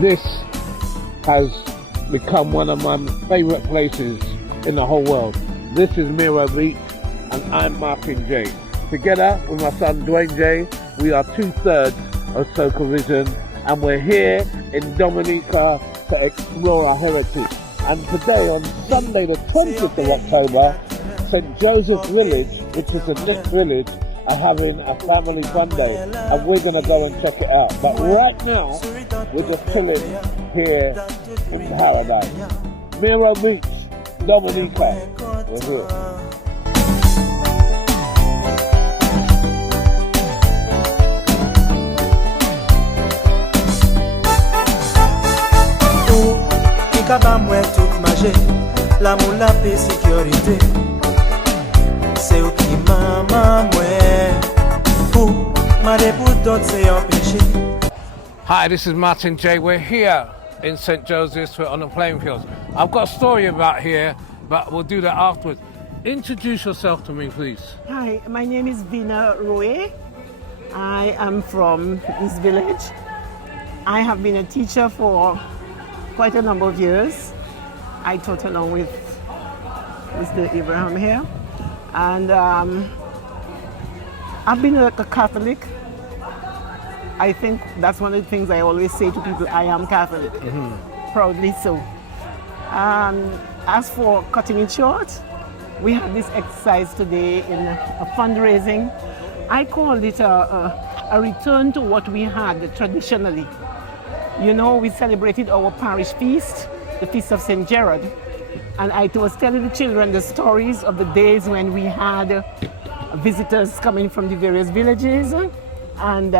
This has become one of my favourite places in the whole world. This is Miro Beach and I'm Martin J. Together with my son Dwayne J, we are 2/3 of Socavision and we're here in Dominica to explore our heritage. And today on Sunday the 20th of October, St. Joseph's Village, which is the next village, are having a family fun day and we're going to go and check it out. But right now, we're just chilling here in paradise. Miro Beach, Dominica, we're here. Kabamwe tout manger, l'amour, la paix, sécurité. C'est au qui maman pour marrer pour d'autres c'est un péché. Hi, this is Martin J. We're here in St. Joseph's. We're on the playing fields. I've got a story about here, but we'll do that afterwards. Introduce yourself to me, please. Hi, my name is Vina Roe. I am from this village. I have been a teacher for quite a number of years. I taught along with Mr. Abraham here. And I've been a Catholic. I think that's one of the things I always say to people, I am Catholic, proudly so. As for cutting it short, we had this exercise today in a fundraising. I called it a return to what we had traditionally. You know, we celebrated our parish feast, the Feast of St. Gerard. And I was telling the children the stories of the days when we had visitors coming from the various villages. And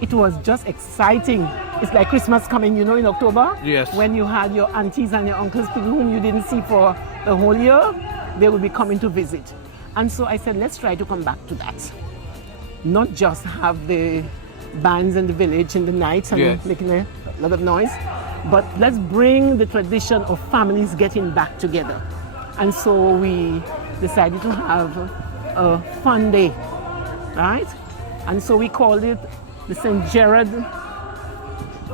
it was just exciting. It's like Christmas coming, you know, in October. Yes. When you had your aunties and your uncles, people whom you didn't see for the whole year, they will be coming to visit. And so I said, let's try to come back to that. Not just have the bands in the village in the night and making a lot of noise, but let's bring the tradition of families getting back together. And so we decided to have a fun day, right? And so we called it the St. Gerard,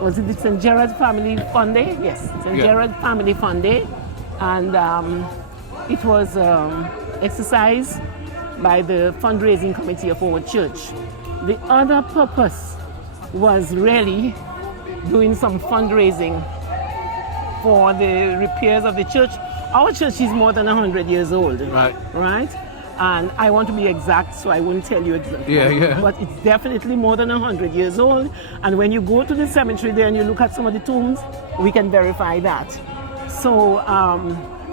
was it the St. Gerard Family Fun Day? Yes, St. Gerard Family Fun Day. And it was exercise by the fundraising committee of our church. The other purpose was really doing some fundraising for the repairs of the church. Our church is more than 100 years old, right? And I want to be exact, so I won't tell you exactly. But it's definitely more than 100 years old. And when you go to the cemetery there and you look at some of the tombs, we can verify that. So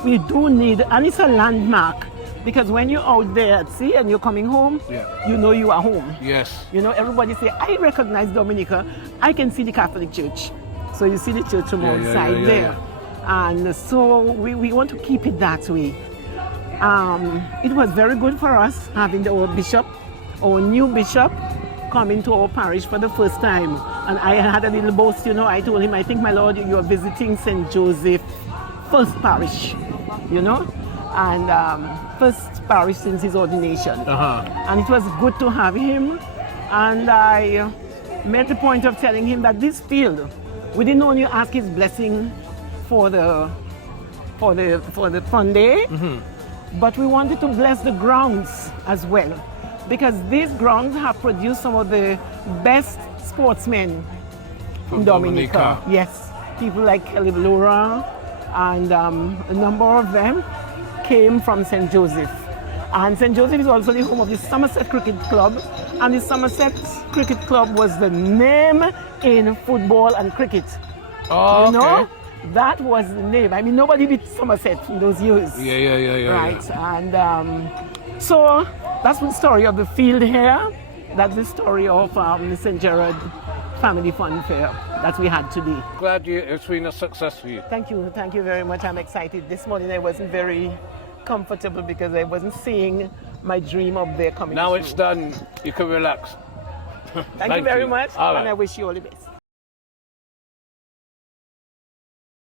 we do need, and it's a landmark. Because when you're out there at sea and you're coming home, you know you are home. Yes. You know, everybody say, I recognize Dominica. I can see the Catholic Church. So you see the church from outside there. And so we want to keep it that way. It was very good for us having our bishop, our new bishop, coming to our parish for the first time. And I had a little boast, you know, I told him, I think, my Lord, you are visiting St. Joseph First Parish, you know? And first parish since his ordination. And it was good to have him. And I made the point of telling him that this field, we didn't only ask his blessing for the fun day, but we wanted to bless the grounds as well. Because these grounds have produced some of the best sportsmen from Dominica. Yes, people like Kelly Laura and a number of them came from St. Joseph. And St. Joseph is also the home of the Somerset Cricket Club. And the Somerset Cricket Club was the name in football and cricket. Oh, you know? That was the name. I mean, nobody beat Somerset in those years. Right. And so that's the story of the field here. That's the story of the St. Gerard Family Fun Fair that we had today. Glad it's been a success for you. Thank you very much. I'm excited. This morning I wasn't very comfortable because I wasn't seeing my dream up there coming Now through. it's done, you can relax. Thank you very much, All right. and I wish you all the best.